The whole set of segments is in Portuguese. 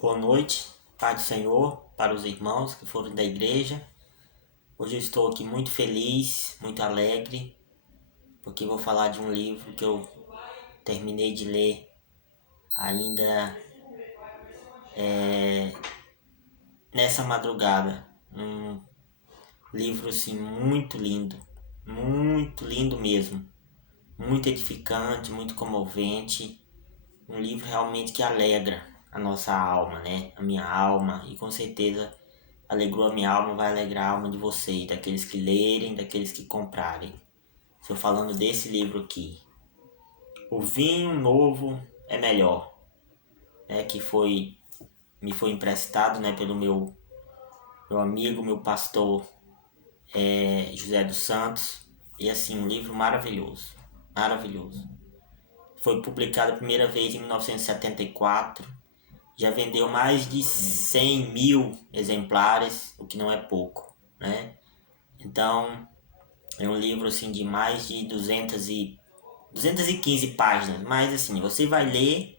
Boa noite, Pai do Senhor, para os irmãos que foram da igreja. Hoje eu estou aqui muito feliz, muito alegre, porque vou falar de um livro que eu terminei de ler ainda nessa madrugada. Um livro assim muito lindo mesmo, muito edificante, muito comovente. Um livro realmente que alegra a nossa alma, né? A minha alma, e com certeza alegrou a minha alma, vai alegrar a alma de vocês, daqueles que lerem, daqueles que comprarem. Estou falando desse livro aqui. O Vinho Novo é Melhor, né? Que me foi emprestado, né, pelo meu amigo, meu pastor José dos Santos. E assim, um livro maravilhoso, maravilhoso. Foi publicado a primeira vez em 1974. Já vendeu mais de 100 mil exemplares, o que não é pouco, né? Então, é um livro assim de mais de 215 páginas, mas assim, você vai ler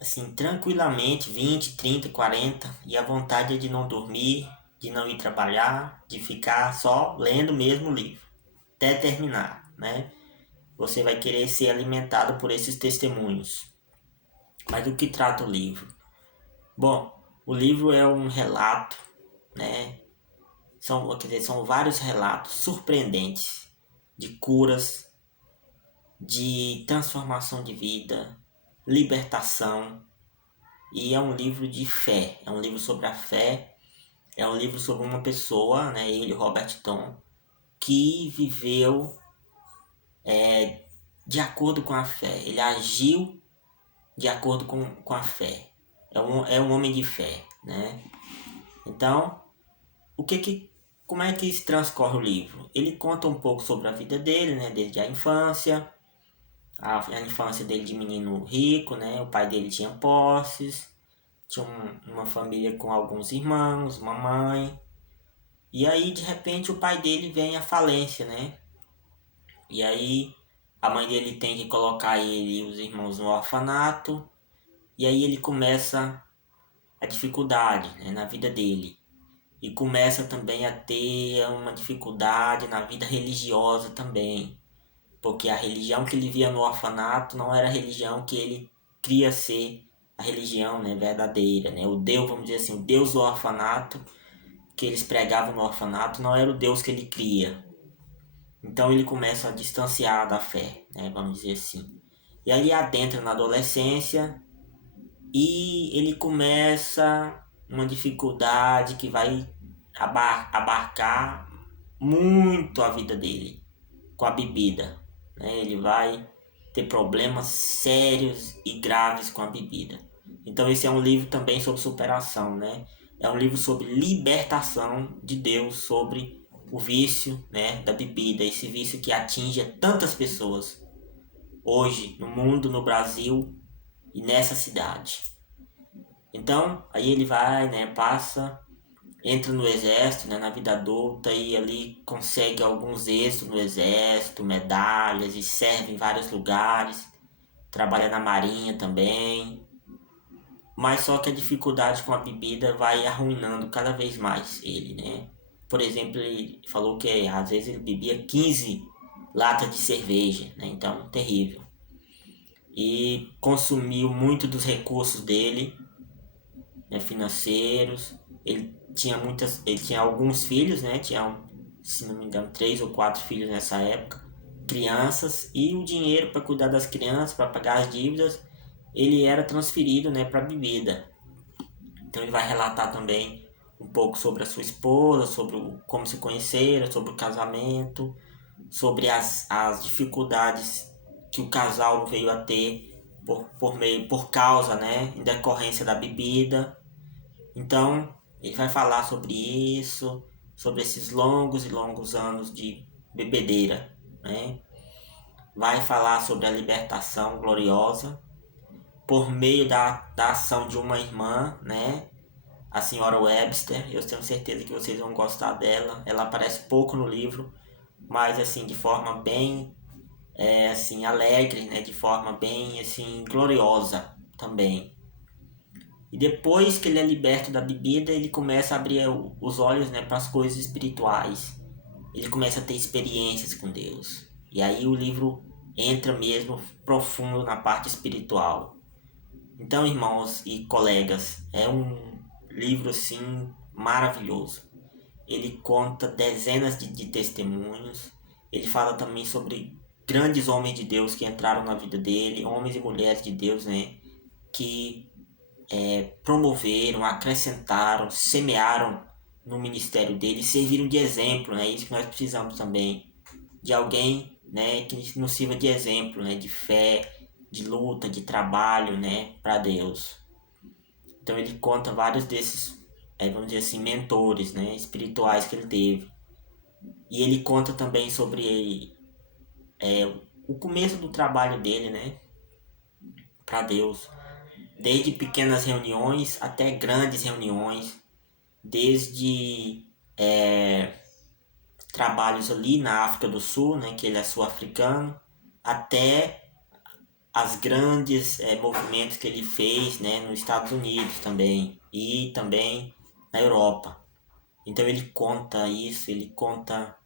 assim tranquilamente 20, 30, 40 e a vontade é de não dormir, de não ir trabalhar, de ficar só lendo mesmo o livro até terminar, né? Você vai querer ser alimentado por esses testemunhos. Mas do que trata o livro? Bom, o livro é um relato, né? São vários relatos surpreendentes de curas, de transformação de vida, libertação. E é um livro de fé, é um livro sobre a fé, é um livro sobre uma pessoa, né, ele, Robert Tom, que viveu de acordo com a fé, ele agiu de acordo com a fé. É um homem de fé, né? Então, como é que se transcorre o livro? Ele conta um pouco sobre a vida dele, né, desde a infância dele de menino rico, né? O pai dele tinha posses, tinha uma família com alguns irmãos, uma mãe. E aí, de repente, o pai dele vem à falência, né? E aí, a mãe dele tem que colocar ele e os irmãos no orfanato. E aí ele começa a dificuldade, né, na vida dele. E começa também a ter uma dificuldade na vida religiosa também. Porque a religião que ele via no orfanato não era a religião que ele cria ser a religião, né, verdadeira, né? O Deus, vamos dizer assim, o Deus do orfanato que eles pregavam no orfanato não era o Deus que ele cria. Então ele começa a distanciar da fé, né, vamos dizer assim. E aí adentra na adolescência e ele começa uma dificuldade que vai abarcar muito a vida dele com a bebida, né? Ele vai ter problemas sérios e graves com a bebida. Então esse é um livro também sobre superação, né? É um livro sobre libertação de Deus sobre o vício, né, da bebida, esse vício que atinge tantas pessoas hoje no mundo, no Brasil e nessa cidade. Então, aí ele vai, né, entra no exército, né, na vida adulta e ali consegue alguns êxitos no exército, medalhas e serve em vários lugares, trabalha na marinha também, mas só que a dificuldade com a bebida vai arruinando cada vez mais ele, né? Por exemplo, ele falou que às vezes ele bebia 15 latas de cerveja, né? Então, terrível. E consumiu muito dos recursos dele, né, financeiros. Ele tinha alguns filhos, né? Tinha, se não me engano, 3 ou 4 filhos nessa época, crianças, e o dinheiro para cuidar das crianças, para pagar as dívidas, ele era transferido, né, para bebida. Então ele vai relatar também um pouco sobre a sua esposa, sobre como se conheceram, sobre o casamento, sobre as dificuldades que o casal veio a ter por causa, né, em decorrência da bebida. Então, ele vai falar sobre isso, sobre esses longos e longos anos de bebedeira, né? Vai falar sobre a libertação gloriosa por meio da ação de uma irmã, né? A senhora Webster. Eu tenho certeza que vocês vão gostar dela. Ela aparece pouco no livro, mas assim, de forma bem assim, alegre, né? De forma bem assim, gloriosa também. E depois que ele é liberto da bebida, ele começa a abrir os olhos, né, para as coisas espirituais. Ele começa a ter experiências com Deus. E aí o livro entra mesmo profundo na parte espiritual. Então, irmãos e colegas, é um livro assim maravilhoso. Ele conta dezenas de testemunhos. Ele fala também sobre grandes homens de Deus que entraram na vida dele, homens e mulheres de Deus, né, que promoveram, acrescentaram, semearam no ministério dele, serviram de exemplo, né? Isso que nós precisamos também, de alguém, né, que nos sirva de exemplo, né, de fé, de luta, de trabalho, né, para Deus. Então ele conta vários desses, vamos dizer assim, mentores, né, espirituais que ele teve. E ele conta também sobre o começo do trabalho dele, né, para Deus. Desde pequenas reuniões até grandes reuniões, desde trabalhos ali na África do Sul, né, que ele é sul-africano, até as grandes movimentos que ele fez, né, nos Estados Unidos também e também na Europa. Então ele conta isso, ele conta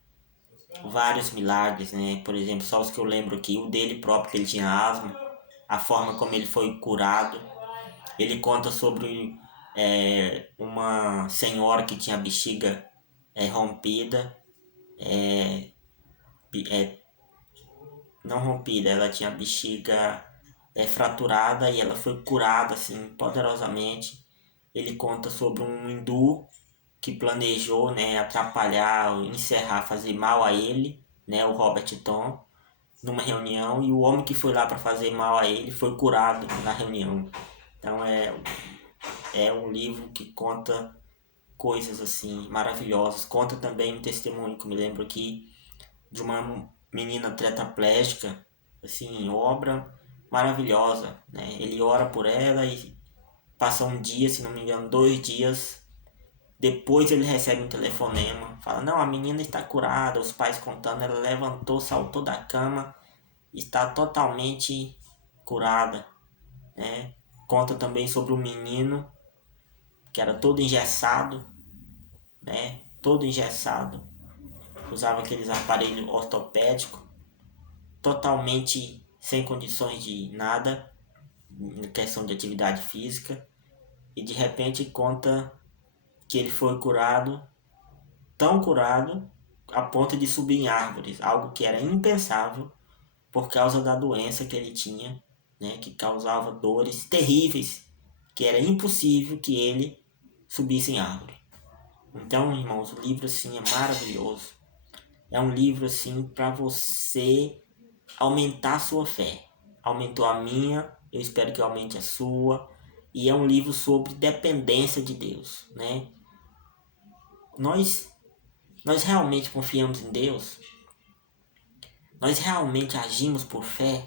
vários milagres, né? Por exemplo, só os que eu lembro aqui, o dele próprio, que ele tinha asma, a forma como ele foi curado. Ele conta sobre uma senhora que tinha a bexiga rompida, não rompida, ela tinha a bexiga fraturada e ela foi curada assim poderosamente. Ele conta sobre um hindu que planejou, né, atrapalhar, encerrar, fazer mal a ele, né, o Robert Tom, numa reunião, e o homem que foi lá para fazer mal a ele foi curado na reunião. Então é um livro que conta coisas assim maravilhosas. Conta também um testemunho que eu me lembro aqui de uma menina tetraplégica, assim, obra maravilhosa, né? Ele ora por ela e passa um dia, se não me engano, 2 dias. Depois ele recebe um telefonema, fala, não, a menina está curada, os pais contando, ela levantou, saltou da cama, está totalmente curada, né? Conta também sobre o menino que era todo engessado, né? Todo engessado, usava aqueles aparelhos ortopédicos, totalmente sem condições de nada, em questão de atividade física, e de repente conta que ele foi curado, tão curado, a ponto de subir em árvores, algo que era impensável por causa da doença que ele tinha, né, que causava dores terríveis, que era impossível que ele subisse em árvore. Então, irmãos, o livro assim é maravilhoso. É um livro assim para você aumentar a sua fé. Aumentou a minha, eu espero que aumente a sua. E é um livro sobre dependência de Deus, né? Nós realmente confiamos em Deus? Nós realmente agimos por fé?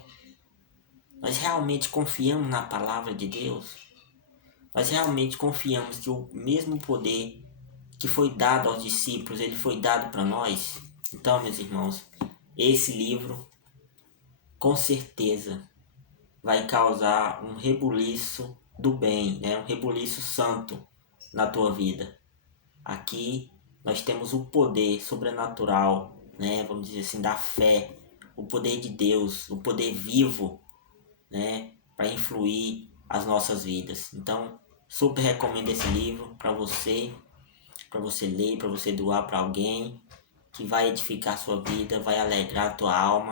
Nós realmente confiamos na palavra de Deus? Nós realmente confiamos que o mesmo poder que foi dado aos discípulos, ele foi dado para nós? Então, meus irmãos, esse livro com certeza vai causar um rebuliço do bem, né? Um rebuliço santo na tua vida. Aqui nós temos o poder sobrenatural, né? Vamos dizer assim, da fé, o poder de Deus, o poder vivo, né? Para influir as nossas vidas. Então, super recomendo esse livro para você ler, para você doar para alguém, que vai edificar a sua vida, vai alegrar a tua alma.